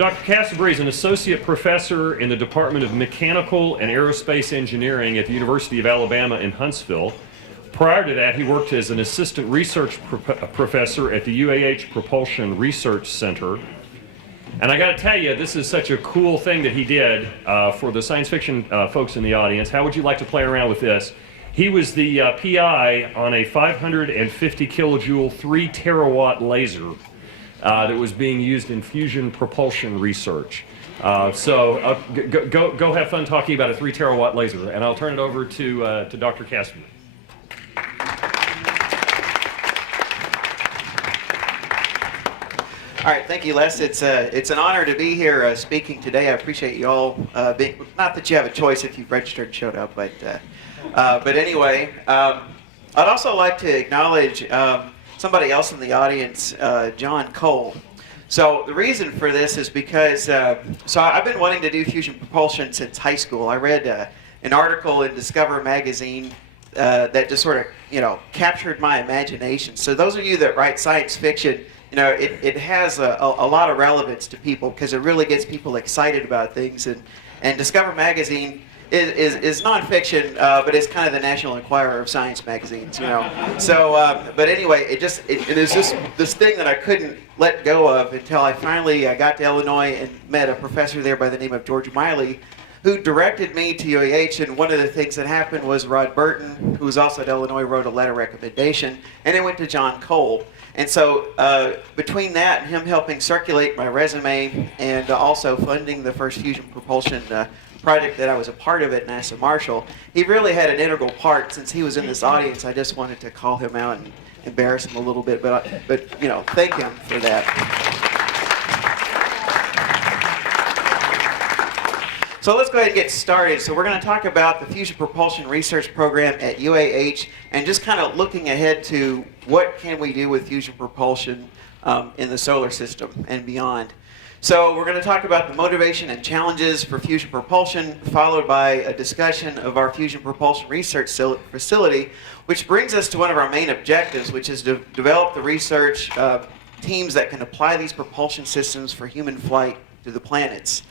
Dr. Cassibry is an associate professor in the Department of Mechanical and Aerospace Engineering at the University of Alabama in Huntsville. Prior to that, he worked as an assistant research professor at the UAH Propulsion Research Center. And I got to tell you, this is such a cool thing that he did for the science fiction folks in the audience. How would you like to play around with this? He was the PI on a 550 kilojoule, 3 terawatt laser that was being used in fusion propulsion research. So go have fun talking about a 3 terawatt laser, and I'll turn it over to Dr. Cassibry. All right, thank you, Les. It's an honor to be here speaking today. I appreciate you all being, not that you have a choice if you've registered and showed up, but anyway, I'd also like to acknowledge somebody else in the audience, John Cole. So the reason for this is because, so I've been wanting to do fusion propulsion since high school. I read an article in Discover magazine that just sort of, captured my imagination. So those of you that write science fiction, it has a lot of relevance to people because it really gets people excited about things. And Discover magazine is nonfiction, but it's kind of the National Enquirer of science magazines, So, but anyway, it is this thing that I couldn't let go of until I finally got to Illinois and met a professor there by the name of George Miley, who directed me to UAH. And one of the things that happened was Rod Burton, who was also at Illinois, wrote a letter of recommendation, and it went to John Cole. And so between that and him helping circulate my resume and also funding the first fusion propulsion project that I was a part of at NASA Marshall, he really had an integral part. Since he was in this audience, I just wanted to call him out and embarrass him a little bit, but thank him for that. So let's go ahead and get started. So we're going to talk about the Fusion Propulsion Research Program at UAH and just kind of looking ahead to what can we do with fusion propulsion in the solar system and beyond. So we're going to talk about the motivation and challenges for fusion propulsion, followed by a discussion of our fusion propulsion research facility, which brings us to one of our main objectives, which is to develop the research teams that can apply these propulsion systems for human flight to the planets.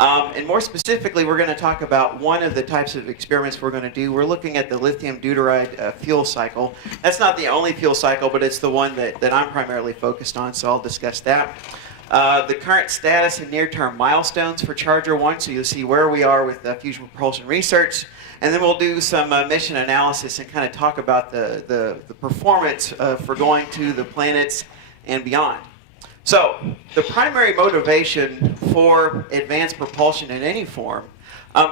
And more specifically, we're going to talk about one of the types of experiments we're going to do. We're looking at the lithium deuteride fuel cycle. That's not the only fuel cycle, but it's the one that I'm primarily focused on, so I'll discuss that. The current status and near-term milestones for Charger 1, so you'll see where we are with fusion propulsion research. And then we'll do some mission analysis and kind of talk about the performance for going to the planets and beyond. So, the primary motivation for advanced propulsion in any form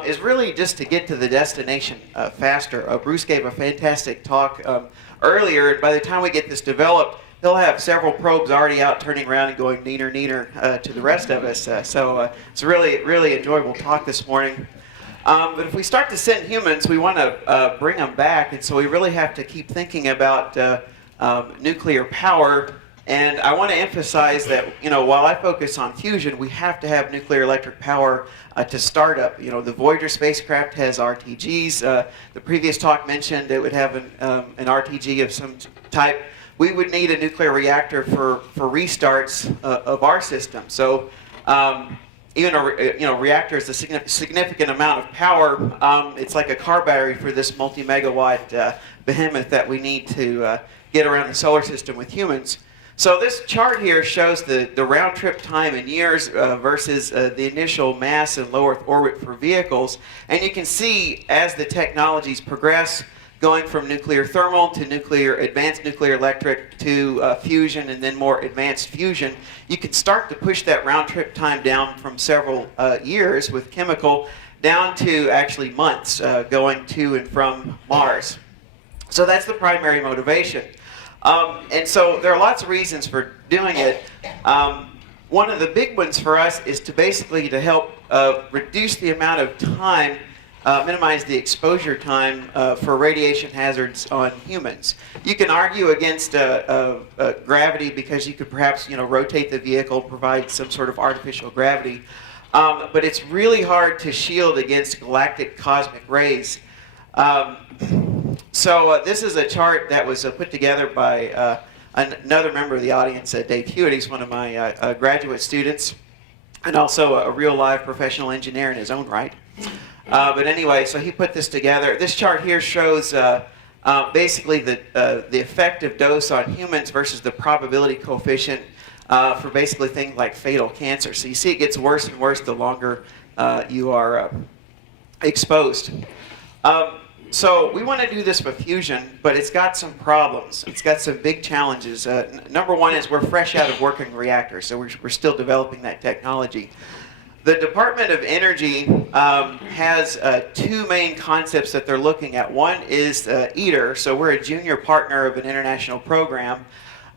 is really just to get to the destination faster. Bruce gave a fantastic talk earlier, and by the time we get this developed, he'll have several probes already out turning around and going neener to the rest of us. So it's a really enjoyable talk this morning. But if we start to send humans, we want to bring them back, and so we really have to keep thinking about nuclear power. And I want to emphasize that, while I focus on fusion, we have to have nuclear electric power to start up. The Voyager spacecraft has RTGs. The previous talk mentioned it would have an RTG of some type. We would need a nuclear reactor for restarts of our system. So even a reactor is a significant amount of power. It's like a car battery for this multi-megawatt behemoth that we need to get around the solar system with humans. So this chart here shows the round trip time in years versus the initial mass and low Earth orbit for vehicles. And you can see as the technologies progress, going from nuclear thermal to advanced nuclear electric to fusion and then more advanced fusion, you can start to push that round trip time down from several years with chemical down to actually months going to and from Mars. So that's the primary motivation. And so there are lots of reasons for doing it. One of the big ones for us is to help reduce the amount of time, minimize the exposure time for radiation hazards on humans. You can argue against gravity because you could perhaps rotate the vehicle, provide some sort of artificial gravity. But it's really hard to shield against galactic cosmic rays. So this is a chart that was put together by another member of the audience, Dave Hewitt. He's one of my graduate students. and also a real live professional engineer in his own right. But anyway, so he put this together. This chart here shows basically the effective dose on humans versus the probability coefficient for basically things like fatal cancer. So you see it gets worse and worse the longer you are exposed. So we want to do this with fusion, but it's got some problems. It's got some big challenges. Number one is we're fresh out of working reactors, so we're still developing that technology. The Department of Energy has two main concepts that they're looking at. One is ITER, so we're a junior partner of an international program.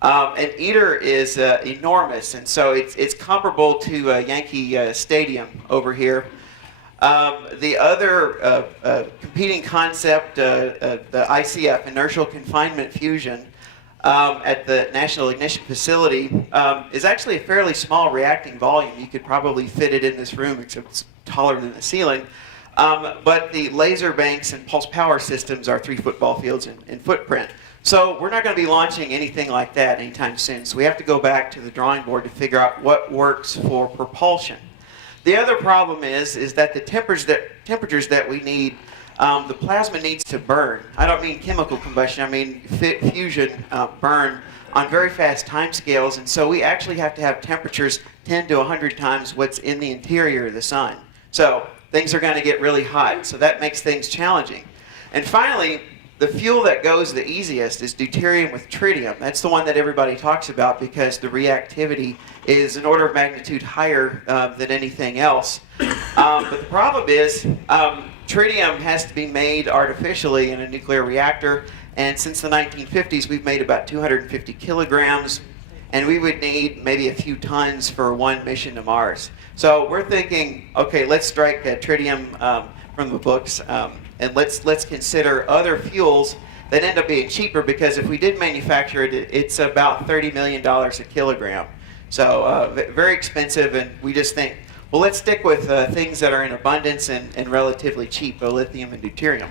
And ITER is enormous, and so it's comparable to Yankee Stadium over here. The other competing concept, the ICF, inertial confinement fusion, at the National Ignition Facility, is actually a fairly small reacting volume. You could probably fit it in this room, except it's taller than the ceiling. But the laser banks and pulse power systems are 3 football fields in footprint. So we're not going to be launching anything like that anytime soon. So we have to go back to the drawing board to figure out what works for propulsion. The other problem is that the temperatures that we need, the plasma needs to burn. I don't mean chemical combustion, I mean fusion burn on very fast time scales. And so we actually have to have temperatures 10 to 100 times what's in the interior of the sun. So things are going to get really hot. So that makes things challenging. And finally, the fuel that goes the easiest is deuterium with tritium. That's the one that everybody talks about because the reactivity is an order of magnitude higher than anything else. But the problem is tritium has to be made artificially in a nuclear reactor, and since the 1950s we've made about 250 kilograms, and we would need maybe a few tons for one mission to Mars. So we're thinking, okay, let's strike tritium from the books, and let's consider other fuels that end up being cheaper, because if we did manufacture it, it's about $30 million a kilogram. So very expensive, and we just think, well, let's stick with things that are in abundance and relatively cheap, lithium and deuterium.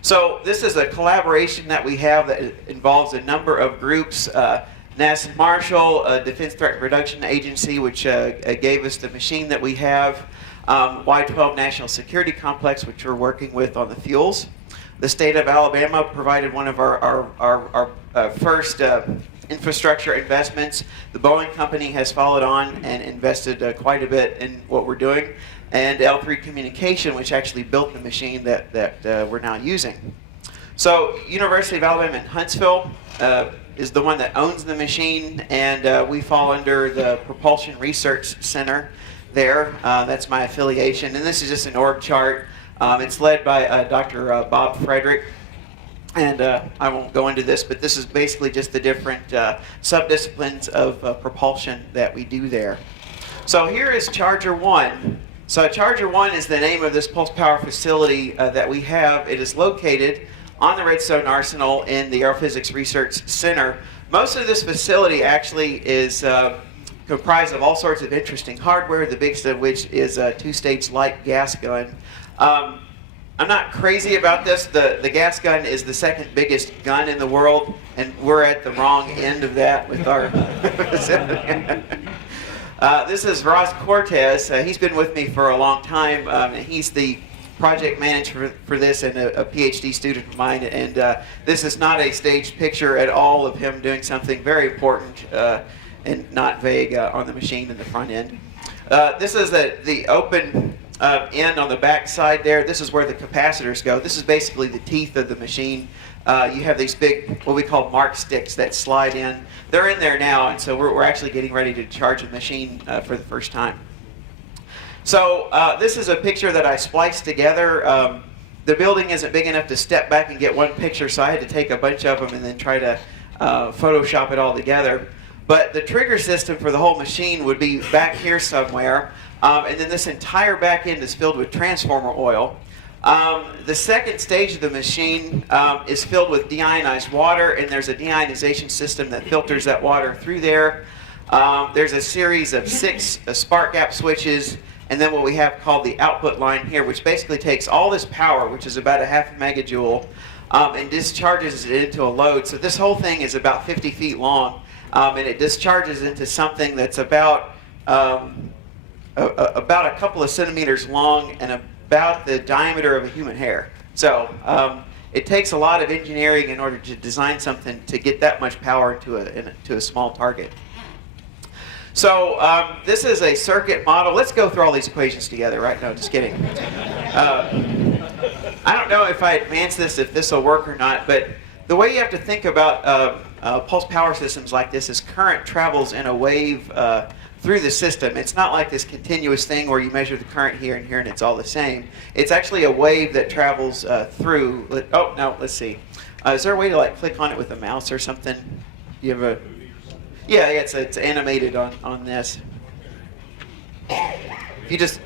So this is a collaboration that we have that involves a number of groups. NASA Marshall, Defense Threat Reduction Agency, which gave us the machine that we have. Y-12 National Security Complex, which we're working with on the fuels. The state of Alabama provided one of our first infrastructure investments. The Boeing company has followed on and invested quite a bit in what we're doing. And L3 Communication, which actually built the machine that we're now using. So University of Alabama in Huntsville is the one that owns the machine, and we fall under the Propulsion Research Center there. That's my affiliation, and this is just an org chart. It's led by Dr. Bob Frederick, and I won't go into this, but this is basically just the different subdisciplines of propulsion that we do there. So here is Charger 1. So Charger 1 is the name of this pulse power facility that we have. It is located on the Redstone Arsenal in the Aerophysics Research Center. Most of this facility actually is comprised of all sorts of interesting hardware, the biggest of which is a 2-stage light gas gun. I'm not crazy about this. The gas gun is the second biggest gun in the world, and we're at the wrong end of that with our facility. This is Ross Cortez. He's been with me for a long time. He's the project manager for this and a PhD student of mine, and this is not a staged picture at all of him doing something very important and not vague on the machine in the front end. This is the open end on the back side there. This is where the capacitors go. This is basically the teeth of the machine. You have these big, what we call mark sticks that slide in. They're in there now, and so we're actually getting ready to charge the machine for the first time. So this is a picture that I spliced together. The building isn't big enough to step back and get one picture, so I had to take a bunch of them and then try to Photoshop it all together. But the trigger system for the whole machine would be back here somewhere, and then this entire back end is filled with transformer oil. The second stage of the machine is filled with deionized water, and there's a deionization system that filters that water through there. There's a series of 6 spark gap switches, and then what we have called the output line here, which basically takes all this power, which is about a half megajoule, and discharges it into a load. So this whole thing is about 50 feet long, and it discharges into something that's about about a couple of centimeters long and about the diameter of a human hair. So it takes a lot of engineering in order to design something to get that much power to a small target. So this is a circuit model. Let's go through all these equations together, right? No, just kidding. I don't know if I advance this, if this will work or not, but the way you have to think about pulse power systems like this is current travels in a wave through the system. It's not like this continuous thing where you measure the current here and here and it's all the same. It's actually a wave that travels through. Oh, no, let's see. Is there a way to like click on it with a mouse or something? You have a... Yeah, it's animated on this. If you just...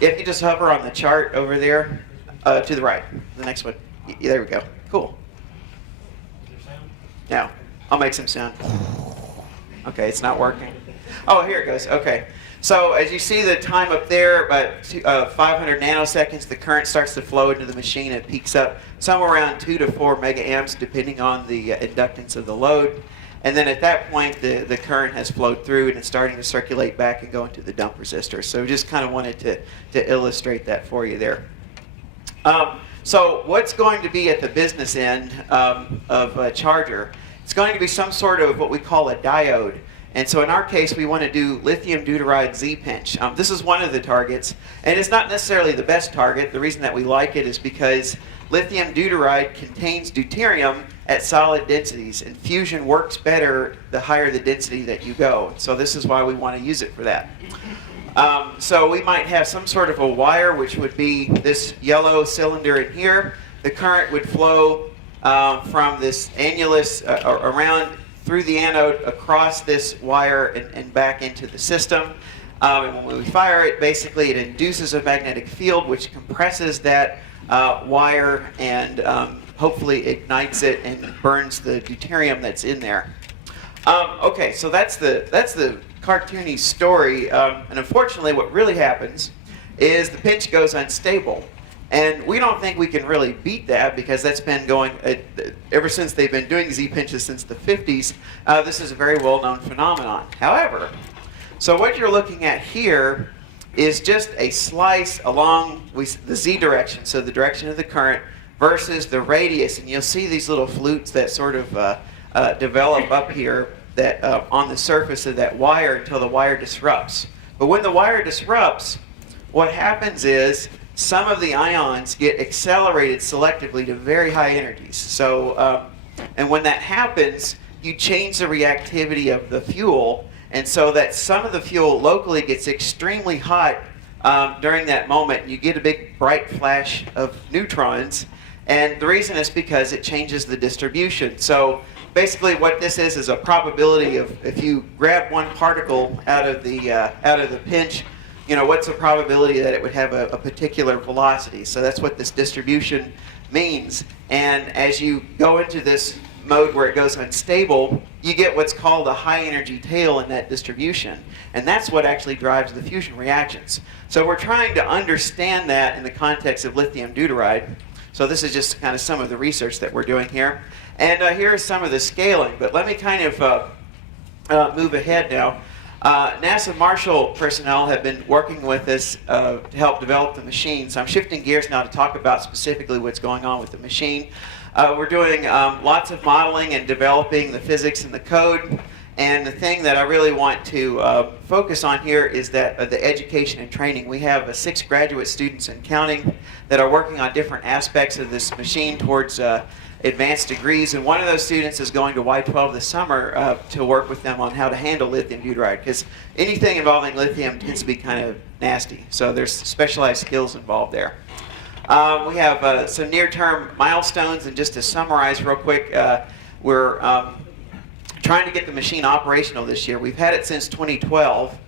if you just hover on the chart over there, to the right, the next one. There we go. Cool. Now, I'll make some sound. Okay, it's not working. Oh, here it goes. Okay. So as you see the time up there, about 500 nanoseconds, the current starts to flow into the machine. It peaks up somewhere around 2 to 4 megaamps, depending on the inductance of the load. And then at that point, the current has flowed through and it's starting to circulate back and go into the dump resistor. So just kind of wanted to illustrate that for you there. So what's going to be at the business end of a charger? It's going to be some sort of what we call a diode. And so in our case, we want to do lithium deuteride Z-pinch. This is one of the targets, and it's not necessarily the best target. The reason that we like it is because lithium deuteride contains deuterium at solid densities, and fusion works better the higher the density that you go. So this is why we want to use it for that. So we might have some sort of a wire, which would be this yellow cylinder in here. The current would flow from this annulus around through the anode, across this wire, and back into the system. And when we fire it, basically it induces a magnetic field which compresses that wire and hopefully ignites it and burns the deuterium that's in there. Okay, so that's the cartoony story. And unfortunately, what really happens is the pinch goes unstable. And we don't think we can really beat that because that's been going ever since they've been doing Z-pinches since the 50s. This is a very well-known phenomenon. However, so what you're looking at here is just a slice along the Z direction, so the direction of the current, versus the radius. And you'll see these little flutes that sort of develop up here that on the surface of that wire until the wire disrupts. But when the wire disrupts, what happens is some of the ions get accelerated selectively to very high energies. So, and when that happens, you change the reactivity of the fuel, and so that some of the fuel locally gets extremely hot during that moment. You get a big bright flash of neutrons, and the reason is because it changes the distribution. So basically what this is a probability of if you grab one particle out of the pinch, you know, what's the probability that it would have a particular velocity? So that's what this distribution means. And as you go into this mode where it goes unstable, you get what's called a high energy tail in that distribution. And that's what actually drives the fusion reactions. So we're trying to understand that in the context of lithium deuteride. So this is just kind of some of the research that we're doing here. And here's some of the scaling. But let me kind of move ahead now. NASA Marshall personnel have been working with us to help develop the machine. So I'm shifting gears now to talk about specifically what's going on with the machine. We're doing lots of modeling and developing the physics and the code. And the thing that I really want to focus on here is that the education and training. We have 6 graduate students and counting that are working on different aspects of this machine towards advanced degrees, and one of those students is going to Y12 this summer to work with them on how to handle lithium deuteride, because anything involving lithium tends to be kind of nasty, so there's specialized skills involved there. We have some near-term milestones, and just to summarize real quick, we're trying to get the machine operational this year. We've had it since 2012.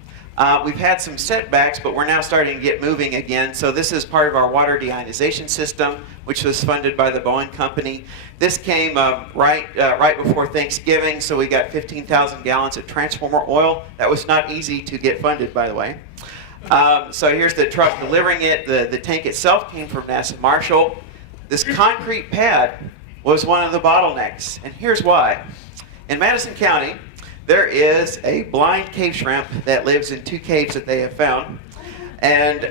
We've had some setbacks, but we're now starting to get moving again. So this is part of our water deionization system, which was funded by the Boeing company. This came right before Thanksgiving, so we got 15,000 gallons of transformer oil. That was not easy to get funded, by the way. So here's the truck delivering it. The tank itself came from NASA Marshall. This concrete pad was one of the bottlenecks, and here's why. In Madison County, there is a blind cave shrimp that lives in 2 caves that they have found. And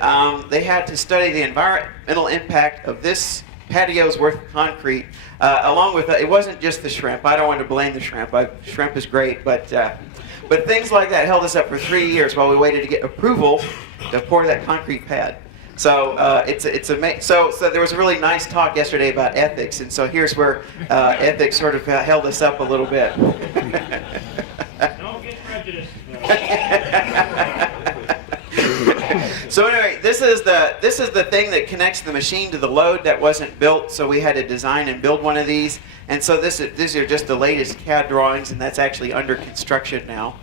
they had to study the environmental impact of this patio's worth of concrete, along with, it wasn't just the shrimp. I don't want to blame the shrimp. Shrimp is great, but things like that held us up for 3 years while we waited to get approval to pour that concrete pad. So so there was a really nice talk yesterday about ethics, and so here's where ethics sort of held us up a little bit. Don't get prejudiced. So anyway, this is the thing that connects the machine to the load that wasn't built, so we had to design and build one of these. And so these are just the latest CAD drawings, and that's actually under construction now.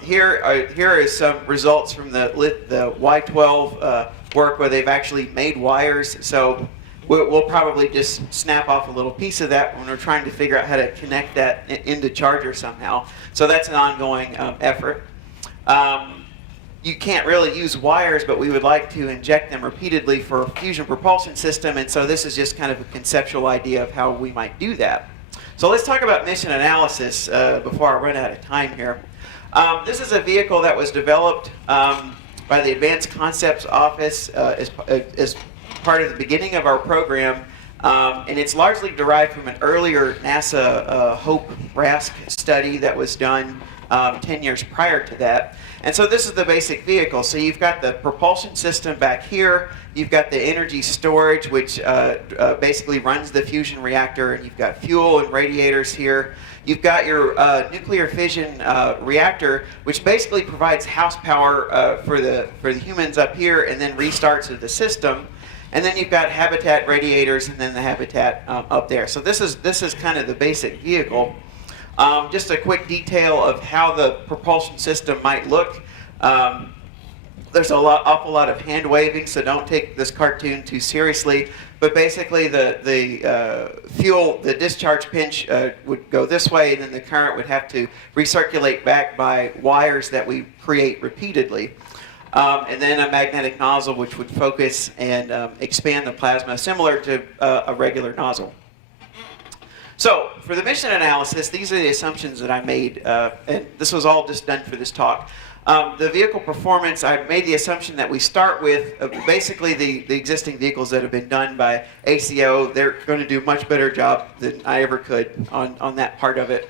Here is some results from the Y12 work where they've actually made wires. So we'll probably just snap off a little piece of that when we're trying to figure out how to connect that into charger somehow. So that's an ongoing effort. You can't really use wires, but we would like to inject them repeatedly for a fusion propulsion system, and so this is just kind of a conceptual idea of how we might do that. So let's talk about mission analysis before I run out of time here. This is a vehicle that was developed by the Advanced Concepts Office as part of the beginning of our program, and it's largely derived from an earlier NASA HOPE-RASC study that was done 10 years prior to that. And so this is the basic vehicle. So you've got the propulsion system back here. You've got the energy storage, which basically runs the fusion reactor, and you've got fuel and radiators here. You've got your nuclear fission reactor, which basically provides house power for the humans up here, and then restarts of the system. And then you've got habitat radiators, and then the habitat up there. So this is kind of the basic vehicle. Just a quick detail of how the propulsion system might look. There's awful lot of hand waving, so don't take this cartoon too seriously. But basically, the fuel, the discharge pinch would go this way, and then the current would have to recirculate back by wires that we create repeatedly. And then a magnetic nozzle, which would focus and expand the plasma, similar to a regular nozzle. So, for the mission analysis, these are the assumptions that I made, and this was all just done for this talk. The vehicle performance, I made the assumption that we start with basically the existing vehicles that have been done by ACO. They're going to do a much better job than I ever could on that part of it.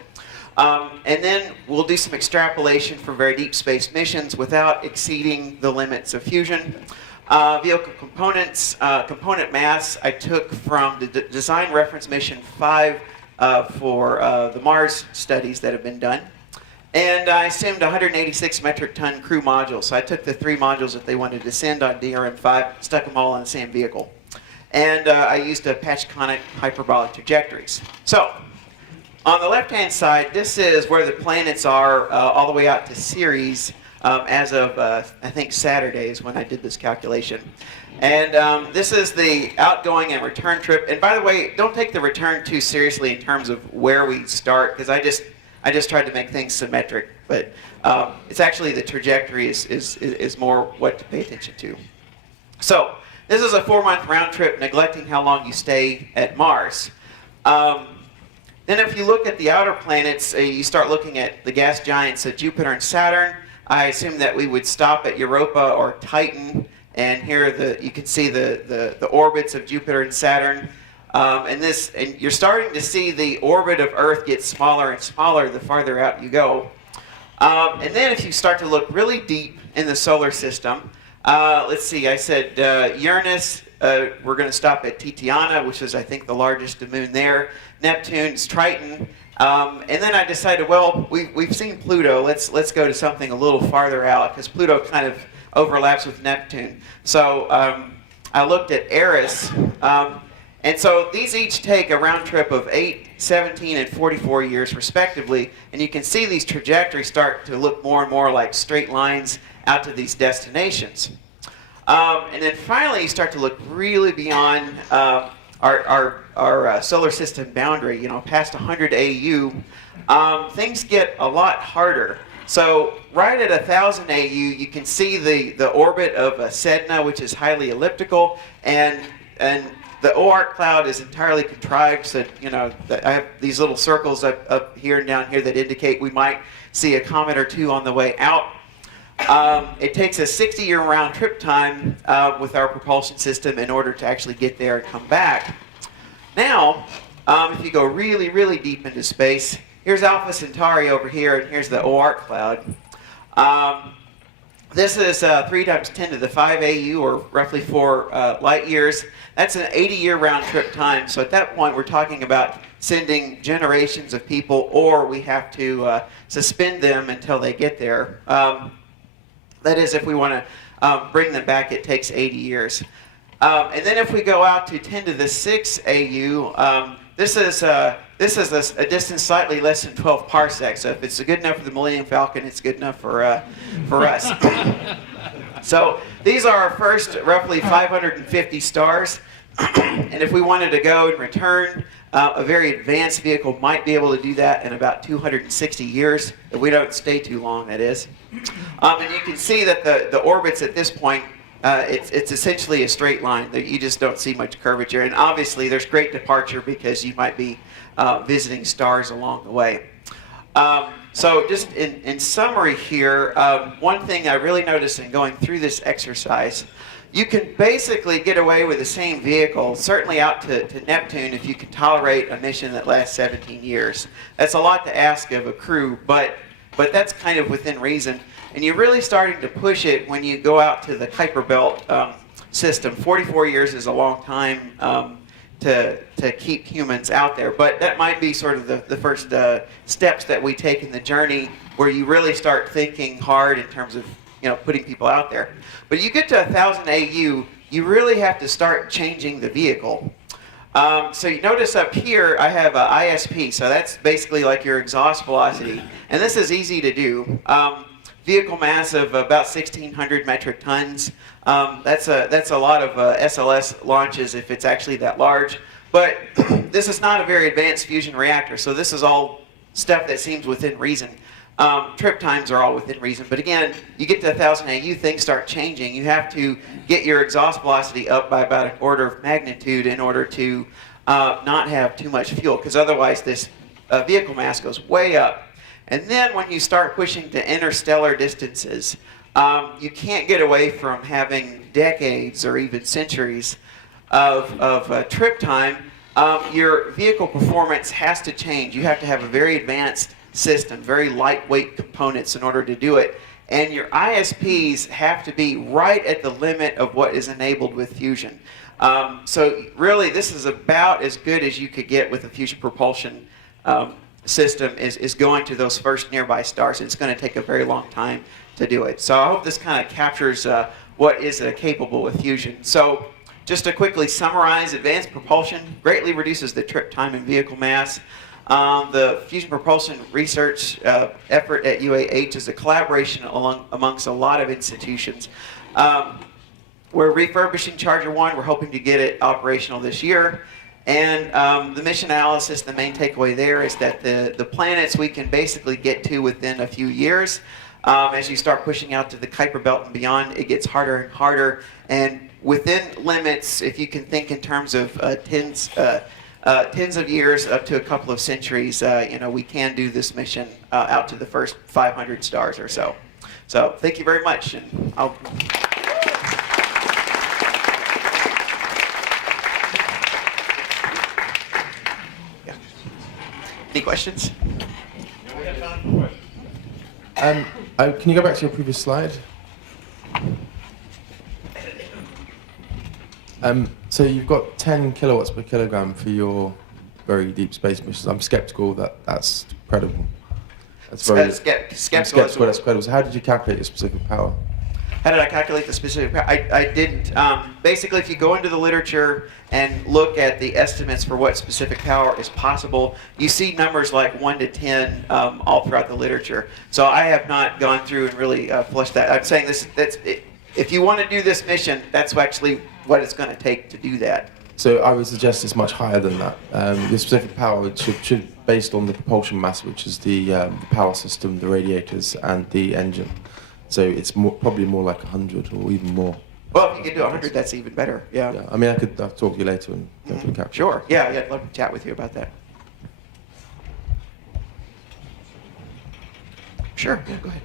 And then we'll do some extrapolation for very deep space missions without exceeding the limits of fusion. Vehicle components, component mass, I took from the design reference mission 5 for the Mars studies that have been done. And I assumed 186 metric ton crew modules. So I took the 3 modules that they wanted to send on DRM-5, stuck them all in the same vehicle. And I used Apache conic hyperbolic trajectories. So on the left-hand side, this is where the planets are all the way out to Ceres as of, I think, Saturday is when I did this calculation. And this is the outgoing and return trip. And by the way, don't take the return too seriously in terms of where we start, because I just tried to make things symmetric. But it's actually the trajectory is more what to pay attention to. So this is a 4-month round trip, neglecting how long you stay at Mars. Then if you look at the outer planets, you start looking at the gas giants of Jupiter and Saturn. I assume that we would stop at Europa or Titan, and here you can see the orbits of Jupiter and Saturn. And you're starting to see the orbit of Earth get smaller and smaller the farther out you go. And then if you start to look really deep in the solar system, let's see, I said Uranus, we're going to stop at Titiana, which is, I think, the largest moon there. Neptune's Triton. And then I decided, well, we've seen Pluto. Let's go to something a little farther out, because Pluto kind of overlaps with Neptune. So I looked at Eris. And so these each take a round trip of 8, 17, and 44 years respectively. And you can see these trajectories start to look more and more like straight lines out to these destinations. And then finally you start to look really beyond our solar system boundary, past 100 AU. Things get a lot harder. So right at 1,000 AU, you can see the orbit of Sedna, which is highly elliptical, and and the OARC cloud is entirely contrived. So I have these little circles up here and down here that indicate we might see a comet or two on the way out. It takes a 60-year round trip time with our propulsion system in order to actually get there and come back. Now, if you go really, really deep into space, here's Alpha Centauri over here, and here's the OARC cloud. This is 3 times 10 to the 5 AU, or roughly 4 light years. That's an 80-year round trip time. So at that point, we're talking about sending generations of people, or we have to suspend them until they get there. That is, if we want to bring them back, it takes 80 years. And then if we go out to 10 to the 6 AU, this is a distance slightly less than 12 parsecs. So if it's good enough for the Millennium Falcon, it's good enough for us. So these are our first roughly 550 stars. And if we wanted to go and return, a very advanced vehicle might be able to do that in about 260 years, if we don't stay too long, that is. And you can see that the orbits at this point, it's essentially a straight line. You just don't see much curvature. And obviously, there's great departure because you might be visiting stars along the way. So just in summary here, one thing I really noticed in going through this exercise, you can basically get away with the same vehicle, certainly out to Neptune, if you can tolerate a mission that lasts 17 years. That's a lot to ask of a crew, but that's kind of within reason. And you're really starting to push it when you go out to the Kuiper Belt system. 44 years is a long time to keep humans out there, but that might be sort of the first steps that we take in the journey, where you really start thinking hard in terms of putting people out there. But you get to 1,000 AU, you really have to start changing the vehicle. So you notice up here I have a ISP, so that's basically like your exhaust velocity, and this is easy to do. Vehicle mass of about 1,600 metric tons. That's a lot of SLS launches if it's actually that large. But this is not a very advanced fusion reactor, so this is all stuff that seems within reason. Trip times are all within reason, but again, you get to 1,000 AU, things start changing. You have to get your exhaust velocity up by about an order of magnitude in order to not have too much fuel, because otherwise this vehicle mass goes way up. And then when you start pushing to interstellar distances, you can't get away from having decades or even centuries of trip time. Your vehicle performance has to change. You have to have a very advanced system, very lightweight components in order to do it. And your ISPs have to be right at the limit of what is enabled with fusion. So really, this is about as good as you could get with a fusion propulsion system, is going to those first nearby stars. It's going to take a very long time to do it. So I hope this kind of captures what is capable with fusion. So just to quickly summarize, advanced propulsion greatly reduces the trip time and vehicle mass. The fusion propulsion research effort at UAH is a collaboration amongst a lot of institutions. We're refurbishing Charger 1. We're hoping to get it operational this year. And the mission analysis, the main takeaway there is that the planets we can basically get to within a few years. As you start pushing out to the Kuiper Belt and beyond, it gets harder and harder. And within limits, if you can think in terms of tens of years up to a couple of centuries, we can do this mission out to the first 500 stars or so. So thank you very much. And I'll... Yeah. Any questions? We have time for questions. Can you go back to your previous slide? So you've got 10 kilowatts per kilogram for your very deep space missions. I'm skeptical that that's credible. That's very skeptical. That's credible. So how did you calculate your specific power? How did I calculate the specific power? I didn't. Basically, if you go into the literature and look at the estimates for what specific power is possible, you see numbers like 1 to 10 all throughout the literature. So I have not gone through and really fleshed that. I'm saying if you want to do this mission, that's actually what it's going to take to do that. So I would suggest it's much higher than that. The specific power should based on the propulsion mass, which is the power system, the radiators, and the engine. So it's probably more like 100 or even more. Well, if you can do 100, that's even better. Yeah. Yeah, I mean, I'll talk to you later and go through the calculus. Sure. Yeah, I'd love to chat with you about that. Sure. Yeah, go ahead.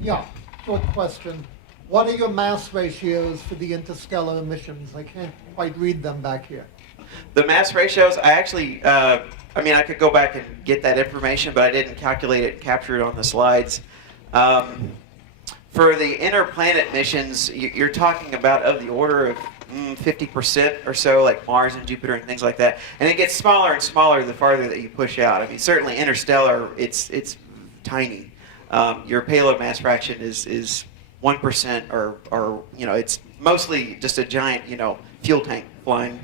Yeah, short question. What are your mass ratios for the interstellar emissions? I can't quite read them back here. The mass ratios, I actually, I mean, I could go back and get that information, but I didn't calculate it and capture it on the slides. For the interplanet missions, you're talking about of the order of 50% or so, like Mars and Jupiter and things like that. And it gets smaller and smaller the farther that you push out. I mean, certainly interstellar, it's tiny. Your payload mass fraction is 1% or you know, it's mostly just a giant, you know, fuel tank flying.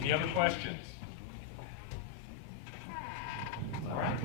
Any other questions? All right.